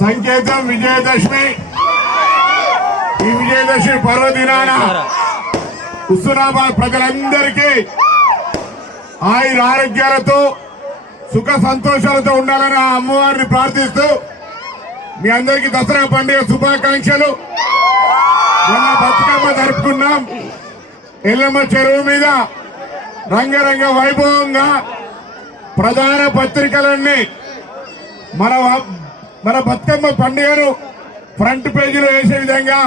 సంకేతం విజయదశమి. ఈ విజయదశమి పర్వదినాన హుస్నాబాద్ ప్రజలందరికీ ఆయుర ఆరోగ్యాలతో సుఖ సంతోషాలతో ఉండాలని ఆ అమ్మవారిని ప్రార్థిస్తూ మీ అందరికీ దసరా పండుగ శుభాకాంక్షలు. మొన్న బతుకమ్మ జరుపుకున్నాం. ఎల్లమ్మ చెరువు మీద రంగరంగ వైభవంగా ప్రధాన పత్రికలన్నీ మన మన బతుకమ్మ పండుగను ఫ్రంట్ పేజీలో వేసే విధంగా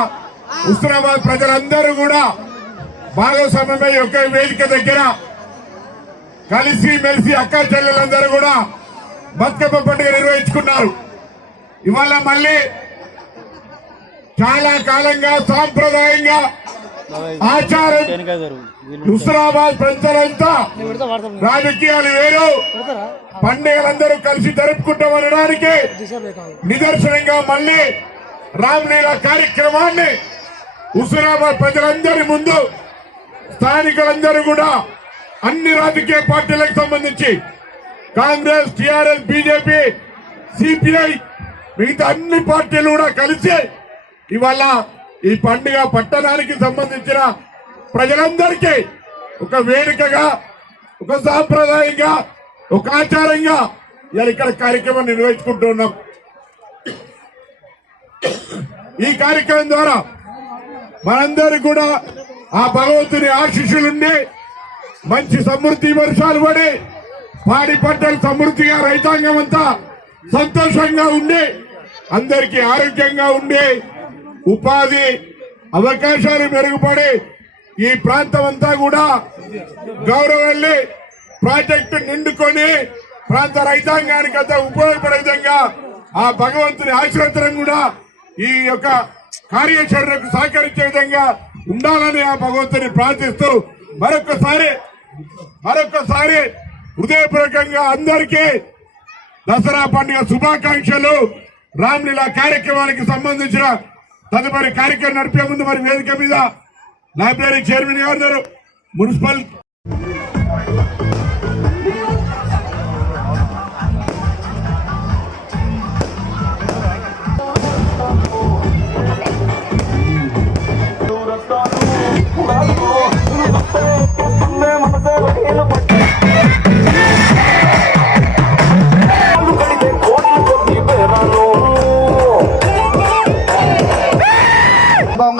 హుస్నాబాద్ ప్రజలందరూ కూడా భాగస్వామ్యమై యొక్క వేదిక దగ్గర కలిసి మెలిసి అక్క చెల్లెలందరూ కూడా బతుకమ్మ పండుగ నిర్వహించుకున్నారు. ఇవాళ మళ్ళీ చాలా కాలంగా సాంప్రదాయంగా ఆచారం హుస్నాబాద్ ప్రజలంతా రాజకీయాలు వేరు. పండుగలందరూ కలిసి జరుపుకుంటామనడానికి నిదర్శనంగా మళ్ళీ రామ్లీలా కార్యక్రమాన్ని హుస్నాబాద్ ప్రజలందరి ముందు స్థానికులందరూ కూడా అన్ని రాజకీయ పార్టీలకు సంబంధించి కాంగ్రెస్ టిఆర్ఎస్ బీజేపీ సిపిఐ మిగతా అన్ని పార్టీలు కూడా కలిసి ఇవాళ ఈ పండుగ పట్టణానికి సంబంధించిన ప్రజలందరికీ ఒక వేడుకగా ఒక సాంప్రదాయంగా ఒక ఆచారంగా ఇలా ఇక్కడ కార్యక్రమం నిర్వహించుకుంటూ ఉన్నాం. ఈ కార్యక్రమం ద్వారా మనందరూ కూడా ఆ భగవంతుని ఆశీస్సులుండి మంచి సమృద్ధి వర్షాలు పడి పాడి పంటలు సమృద్ధిగా రైతాంగం అంతా సంతోషంగా ఉండి అందరికీ ఆరోగ్యంగా ఉండి ఉపాధి అవకాశాలు మెరుగుపడి ఈ ప్రాంతం అంతా కూడా గౌరవల్లి ప్రాజెక్టు నిండుకొని ప్రాంత రైతాంగానికి అంతా ఉపయోగపడే విధంగా ఆ భగవంతుని ఆశీర్వదనం కూడా ఈ యొక్క కార్యాచరణకు సహకరించే విధంగా ఉండాలని ఆ భగవంతుని ప్రార్థిస్తూ మరొకసారి మరొకసారి హృదయపూర్వకంగా అందరికీ దసరా పండుగ శుభాకాంక్షలు. రామ్లీలా కార్యక్రమానికి సంబంధించిన తదుపరి కార్యక్రమం నడిపే ముందు మరి వేదిక మీద లైబ్రరీ చైర్మన్ గారు ఉన్నారు. మున్సిపల్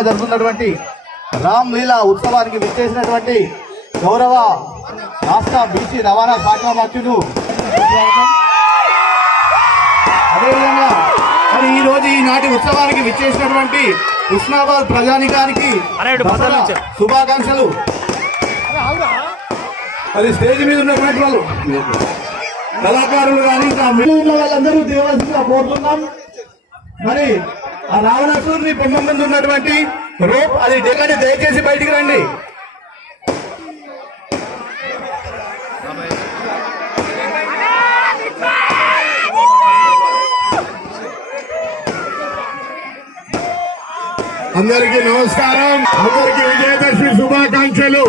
జరుగుతున్నటువంటి రామ్ లీలా ఉత్సవానికి విచ్చేసినటువంటి గౌరవ రాష్ట్ర బీసీ రవాణా శాఖ మంత్రులు. అదేవిధంగా మరి ఈ రోజు ఈనాటి ఉత్సవానికి విచ్చేసినటువంటి కృష్ణాబాద్ ప్రజానికానికి. శుభాకాంక్షలు. మరి స్టేజ్ మీద ఉన్నటువంటి వాళ్ళు కళాకారులు కానీ వాళ్ళందరూ దేవాల్సిందిగా కోరుతున్నాం మరి ఆ రావణాసురుని బొమ్మ ముందు ఉన్నటువంటి రోప్ అది డెక్కని దయచేసి బయటికి రండి. అందరికీ నమస్కారం. అందరికీ విజయదశమి శుభాకాంక్షలు.